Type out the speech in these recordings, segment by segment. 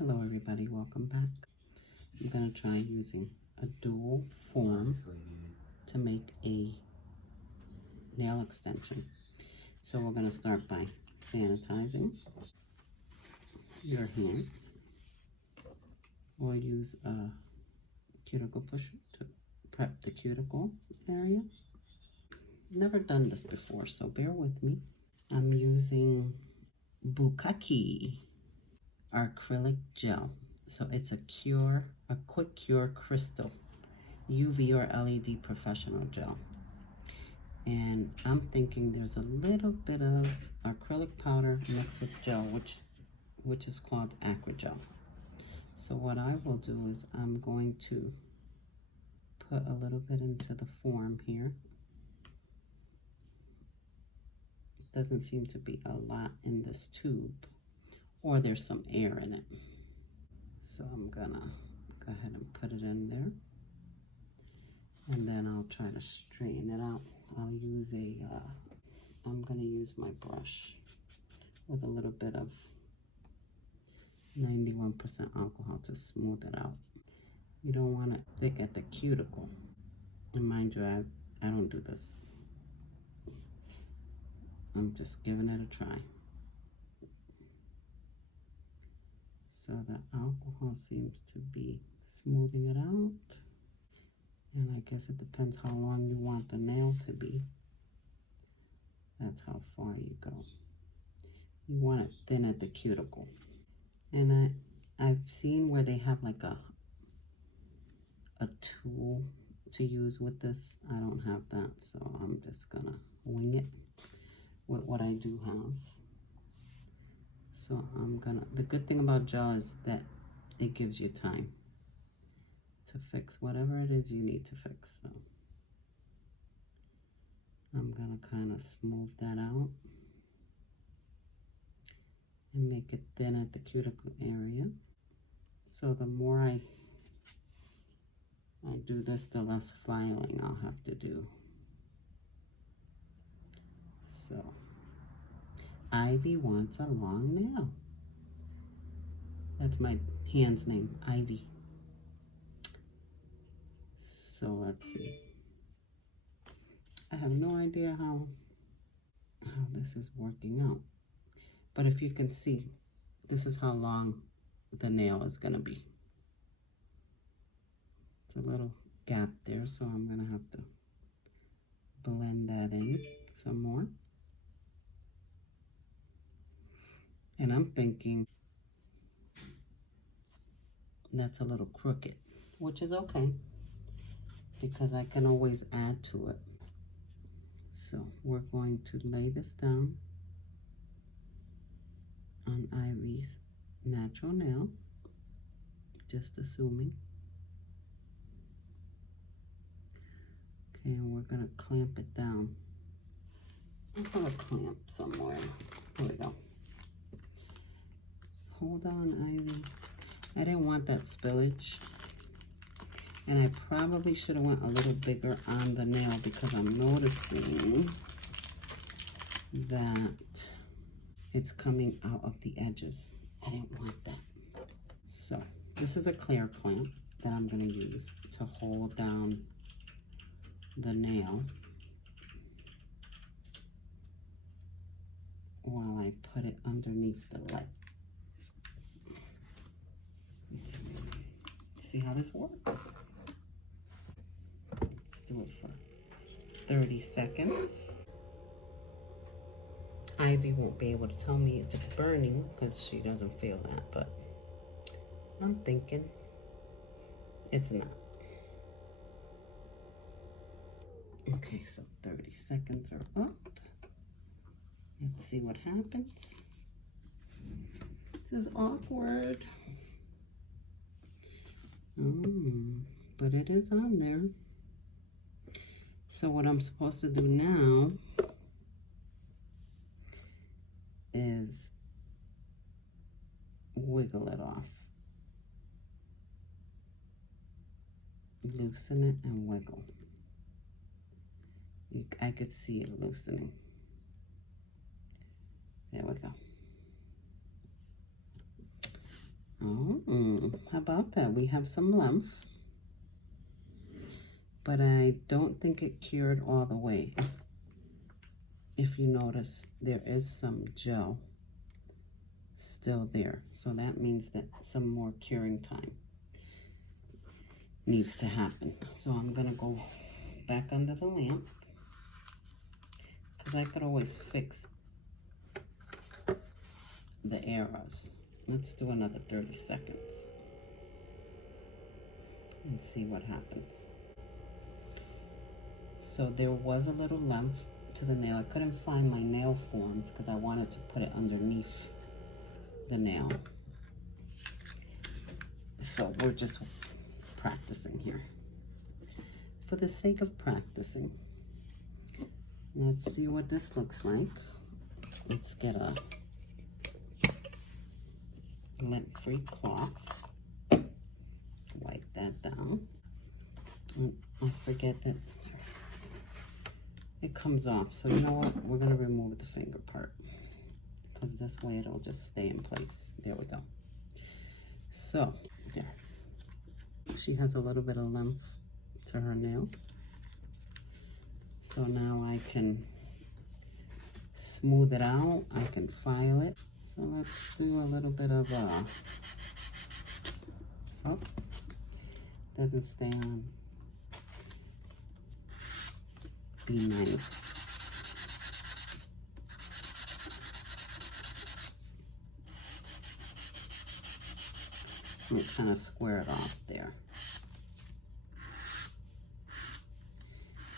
Hello everybody, welcome back. I'm going to try using a dual form to make a nail extension. So we're going to start by sanitizing your hands, or use a cuticle pusher to prep the cuticle area. Never done this before, so bear with me. I'm using Bukaki acrylic gel. So it's a quick cure crystal UV or LED professional gel. And I'm thinking there's a little bit of acrylic powder mixed with gel, which is called Acrygel. So what I will do is I'm going to put a little bit into the form here. Doesn't seem to be a lot in this tube, or there's some air in it. So I'm gonna go ahead and put it in there, and then I'll try to straighten it out. I'll use I'm gonna use my brush with a little bit of 91% alcohol to smooth it out. You don't want it thick at the cuticle. And mind you, I don't do this. I'm just giving it a try. So the alcohol seems to be smoothing it out. And I guess it depends how long you want the nail to be. That's how far you go. You want it thin at the cuticle. And I've seen where they have like a tool to use with this. I don't have that, so I'm just gonna wing it with what I do have. So the good thing about gel is that it gives you time to fix whatever it is you need to fix. So I'm gonna kind of smooth that out and make it thin at the cuticle area. So the more I do this, the less filing I'll have to do. So Ivy wants a long nail. That's my hand's name, Ivy. So let's see. I have no idea how this is working out. But if you can see, this is how long the nail is gonna be. It's a little gap there, so I'm gonna have to blend that in some more. And I'm thinking that's a little crooked, which is okay, because I can always add to it. So we're going to lay this down on Ivy's natural nail, just assuming. Okay, and we're gonna clamp it down. I'm gonna clamp somewhere. There we go. Hold on, Ivy. I didn't want that spillage. And I probably should have went a little bigger on the nail, because I'm noticing that it's coming out of the edges. I didn't want that. So this is a clear clamp that I'm gonna use to hold down the nail while I put it underneath the light. Let's see how this works. Let's do it for 30 seconds. Ivy won't be able to tell me if it's burning because she doesn't feel that, but I'm thinking it's not. Okay, so 30 seconds are up. Let's see what happens. This is awkward. But it is on there. So what I'm supposed to do now is wiggle it off. Loosen it and wiggle. I could see it loosening. There we go. Oh, how about that? We have some lymph, but I don't think it cured all the way. If you notice, there is some gel still there. So that means that some more curing time needs to happen. So I'm gonna go back under the lamp, because I could always fix the errors. Let's do another 30 seconds and see what happens. So there was a little lymph to the nail. I couldn't find my nail forms because I wanted to put it underneath the nail. So we're just practicing here. For the sake of practicing, let's see what this looks like. Let's get a lint-free cloth. Wipe that down. And I forget that it comes off. So you know what? We're going to remove the finger part, because this way it'll just stay in place. There we go. So, there. She has a little bit of lymph to her nail. So now I can smooth it out. I can file it. So let's do a little bit of oh, doesn't stay on. Be nice. Let me kind of square it off there.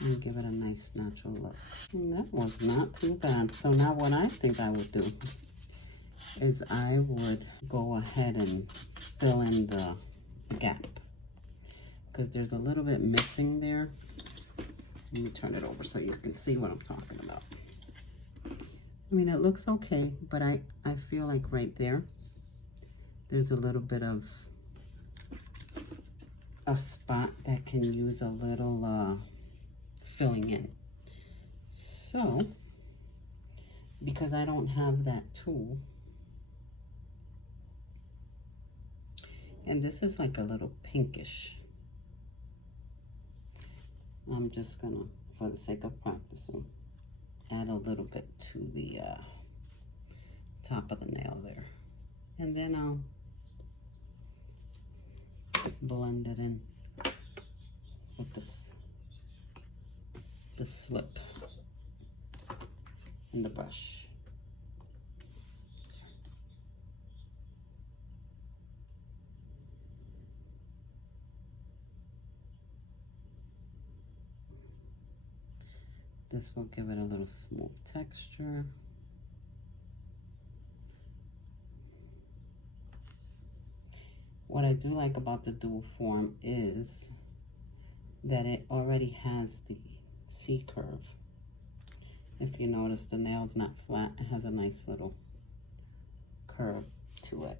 And give it a nice natural look. And that was not too bad. So now what I think I would do is I would go ahead and fill in the gap, because there's a little bit missing there. Let me turn it over so you can see what I'm talking about. I mean, it looks okay, but I feel like right there's a little bit of a spot that can use a little filling in. So, because I don't have that tool, and this is like a little pinkish, I'm just gonna, for the sake of practicing, add a little bit to the top of the nail there. And then I'll blend it in with the slip and the brush. This will give it a little smooth texture. What I do like about the dual form is that it already has the C-curve. If you notice, the nail's not flat. It has a nice little curve to it.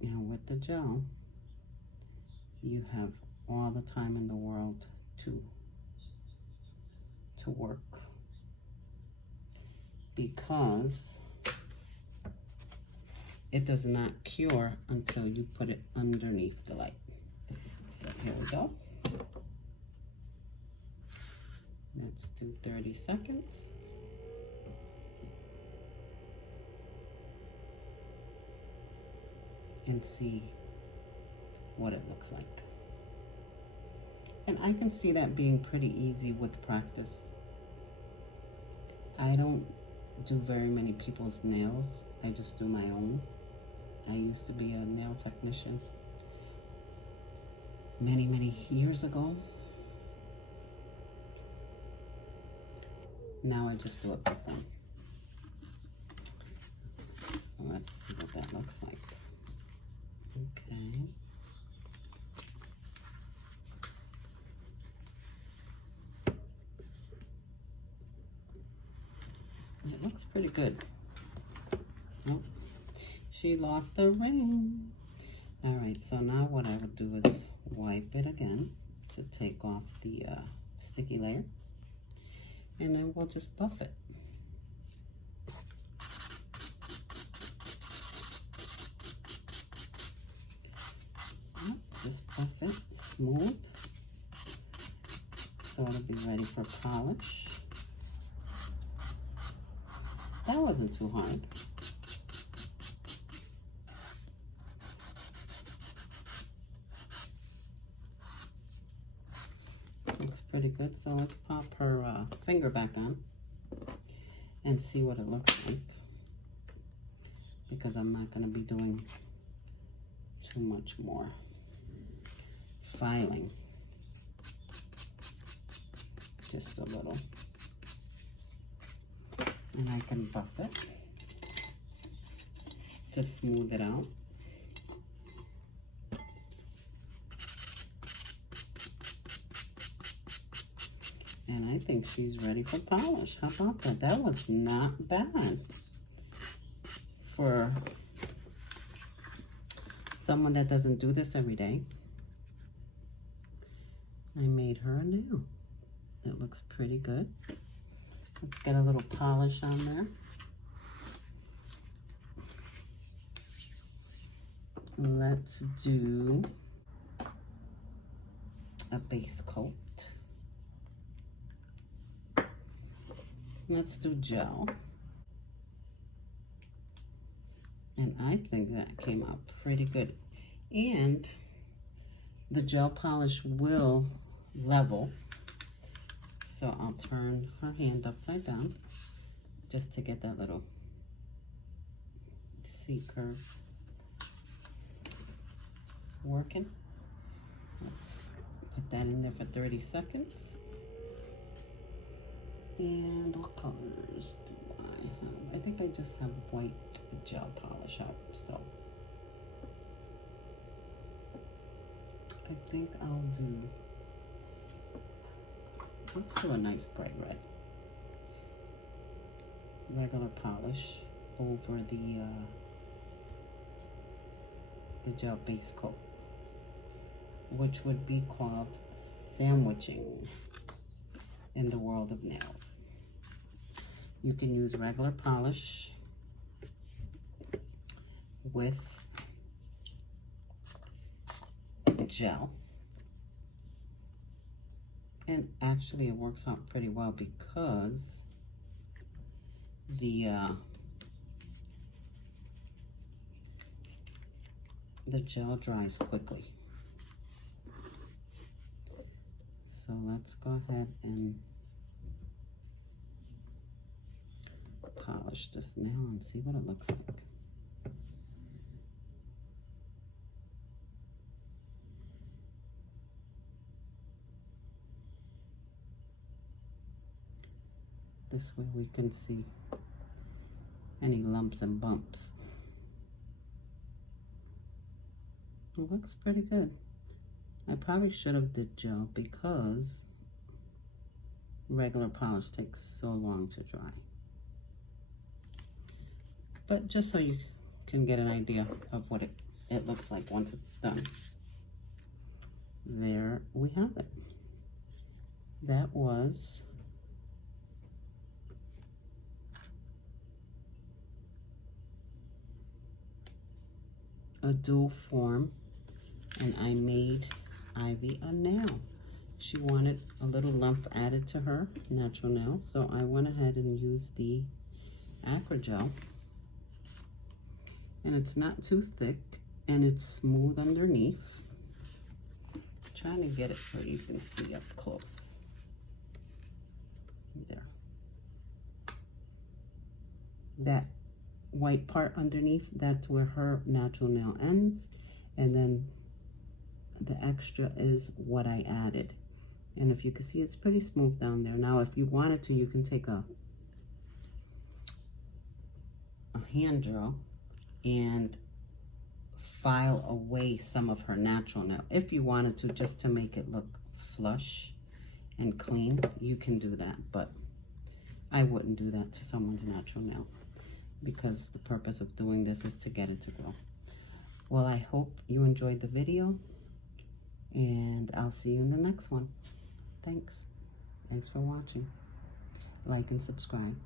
Now with the gel, you have all the time in the world to work, because it does not cure until you put it underneath the light. So here we go. Let's do 30 seconds. And see what it looks like. And I can see that being pretty easy with practice. I don't do very many people's nails. I just do my own. I used to be a nail technician many, many years ago. Now I just do it for fun. So let's see what that looks like. Okay. It looks pretty good. Oh, she lost her ring. All right, so now what I would do is wipe it again to take off the sticky layer. And then we'll just buff it. smooth, so it'll be ready for polish. That wasn't too hard. Looks pretty good, so let's pop her finger back on and see what it looks like, because I'm not going to be doing too much more filing, just a little, and I can buff it to smooth it out. And I think she's ready for polish. How about that? That was not bad for someone that doesn't do this every day. I made her a nail. It looks pretty good. Let's get a little polish on there. Let's do a base coat. Let's do gel. And I think that came out pretty good. And the gel polish will level. So I'll turn her hand upside down just to get that little C curve working. Let's put that in there for 30 seconds. And what colors do I have? I think I just have white gel polish out, so I think I'll do, let's do a nice bright red. Regular polish over the gel base coat, which would be called sandwiching in the world of nails. You can use regular polish with gel, and actually it works out pretty well because the gel dries quickly. So let's go ahead and polish this nail and see what it looks like. This way we can see any lumps and bumps. It looks pretty good. I probably should have did gel because regular polish takes so long to dry. But just so you can get an idea of what it looks like once it's done. There we have it. That was a dual form, and I made Ivy a nail. She wanted a little lump added to her natural nail, so I went ahead and used the Acrogel. And it's not too thick, and it's smooth underneath. I'm trying to get it so you can see up close. There. That white part underneath, that's where her natural nail ends, and then the extra is what I added. And if you can see, it's pretty smooth down there. Now if you wanted to, you can take a hand drill and file away some of her natural nail. If you wanted to, just to make it look flush and clean, you can do that, but I wouldn't do that to someone's natural nail because the purpose of doing this is to get it to grow. Well, I hope you enjoyed the video, and I'll see you in the next one. Thanks for watching. Like and subscribe.